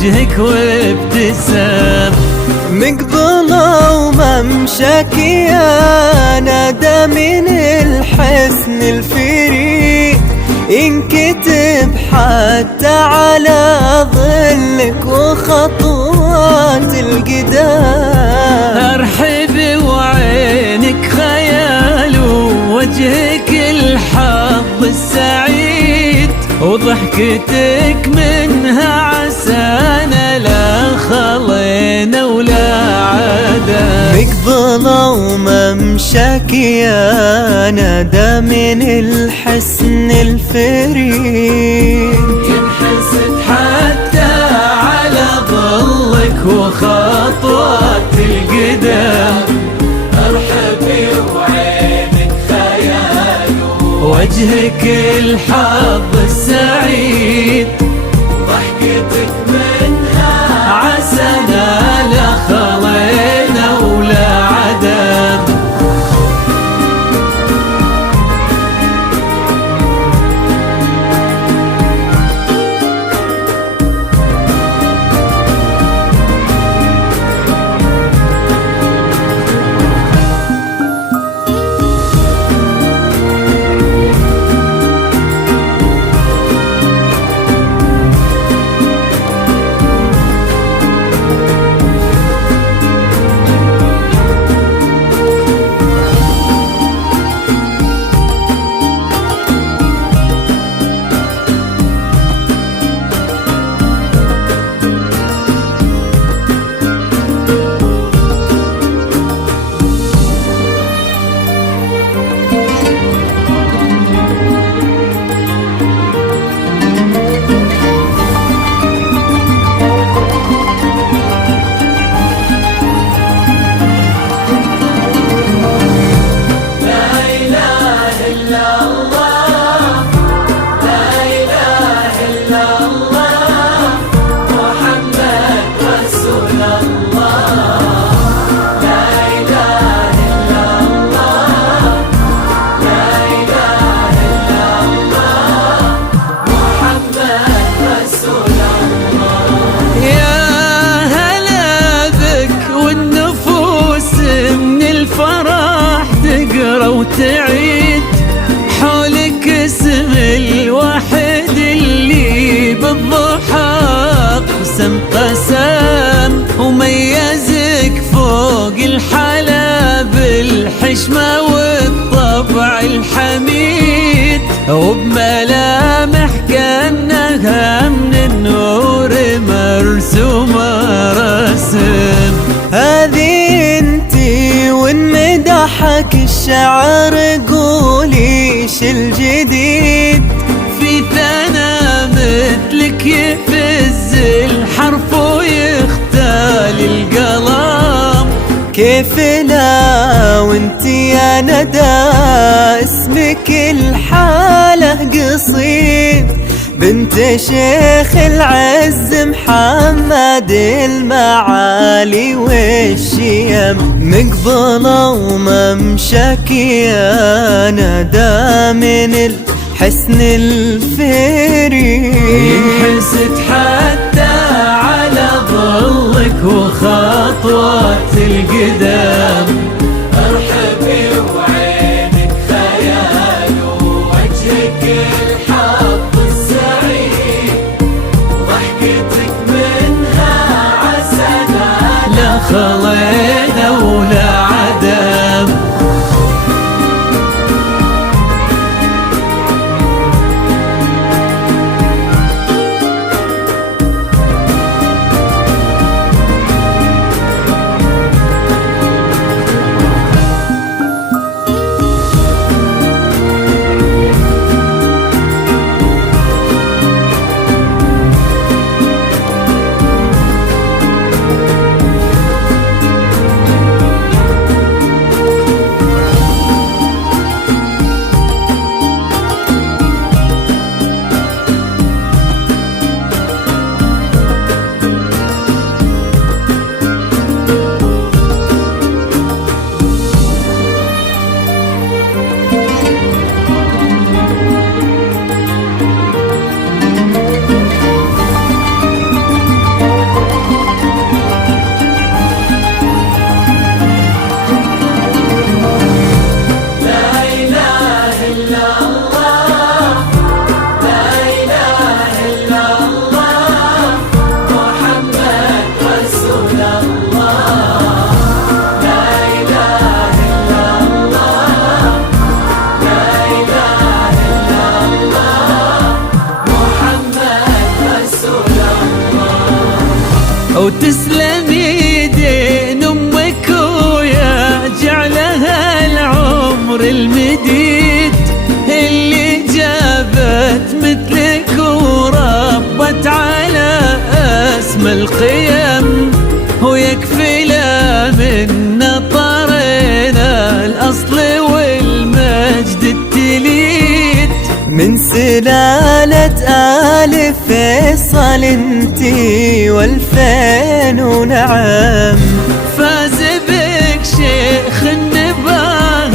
وجهك وابتسام. مقبلة وممشاك يا ندى من الحسن الفريد، ينكتب حتى على ظلك وخطوات القدام. ارحبي وعينك خيال ووجهك الحظ السعيد، وضحكتك منها عسانا لا خلينا ولا عدا. مقبلة وممشاك يا ندى من الحسن الفريد، ينحسد حتى على ظلك وخطوات القدام. ارحبي وعينك خيال ووجهك الحظ السعيد، ضحكتك منها عسانا لا خلينا ولا عدم. وتعيد حولك اسم الواحد اللي بالضحى قسم وميزك فوق الحلا بالحشمة والطبع الحميد، وبملامح كأنها من النور مرسومة رسم. هذه انتي وانمدحك الشعر قوليش الجديد، في ثنا مثلك يفز الحرف ويختال القلم. كيف لا وانتي يا ندى اسمك الحالة قصيد، بنت شيخ العز محمد المعالي والشيم. مقبلة وممشاك يا ندى من الحسن الفريد، ينحسد حتى على ظلك وخطوات القدام. ارحبي وعينك خيال ووجهك الحظ السعيد، وضحكتك منها عسانا لا خلينا ولا عدم. منا طرينا الأصل والمجد التليد. من سلالة آل فيصل انتي والفين ونعم، فاز بك شيخ النباه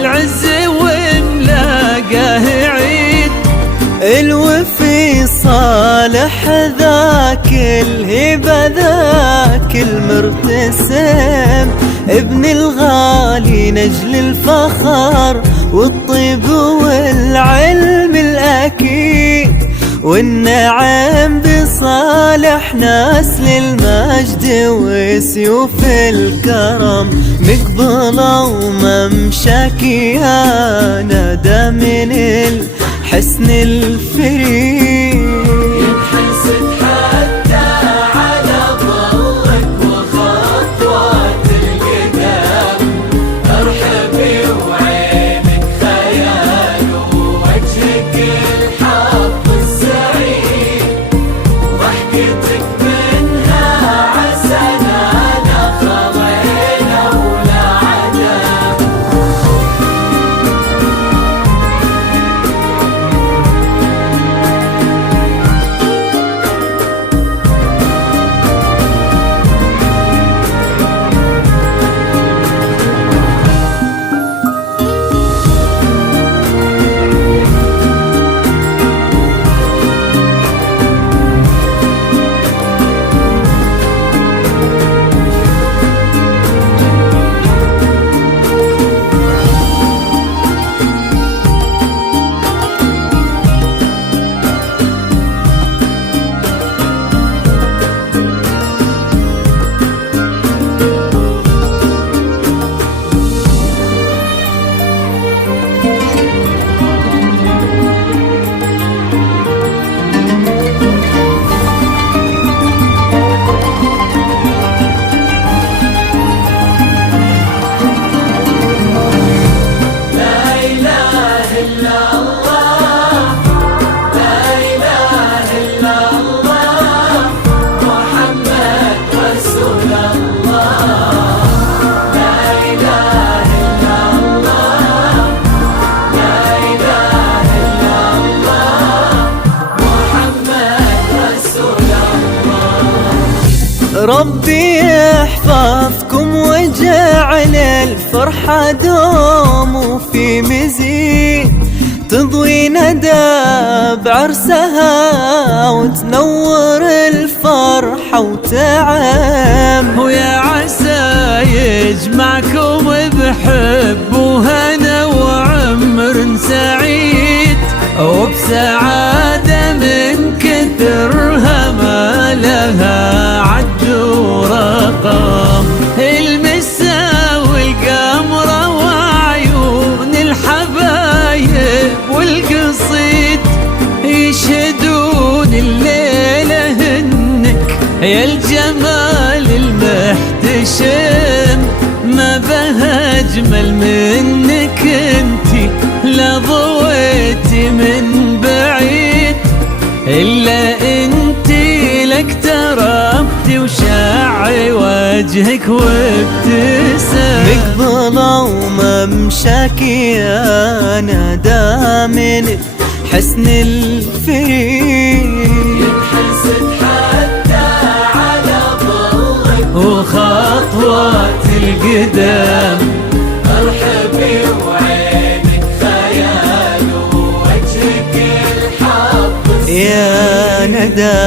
العز وملاقاه عيد. الوفي صالح ذاك الهبة ذاك المرتسم، ابن الغالي نجل الفخر والطيب والعلم الأكيد. والنعم بصالح نسل المجد وسيوف الكرم، مقبلة وممشاك يا ندى من الحسن الفريد. ينحسد حتى على ظلك وخطوات القدام، ارحبي وعينك خيال ووجهك الحظ السعيد. ضحكتك منها عسلانة خضينا ولا عدم. ربي يحفظكم وجعل الفرحة دوم وفي مزيد، تضوي ندى بعرسها وتنور الفرحة وتعم. ويا عسى يجمعكم بحب وهنا وعمر سعيد، وبسعادة من كثرها ما لها عد ورقم. المسا والقمرة وعيون الحبايب والقصيد يشهدون الليلة انك يا الجمال المحتشم. ما بها اجمل منك انتي لا ضويتي من بعيد، الا انتي لك تربتي وشع وجهك وابتسم. مقبلة وممشاك يا ندى من حسن الفريد. ينحسد حتى على ظلك وخطوات القدام، ارحبي وعينك خيال ووجهك الحظ يا ندى.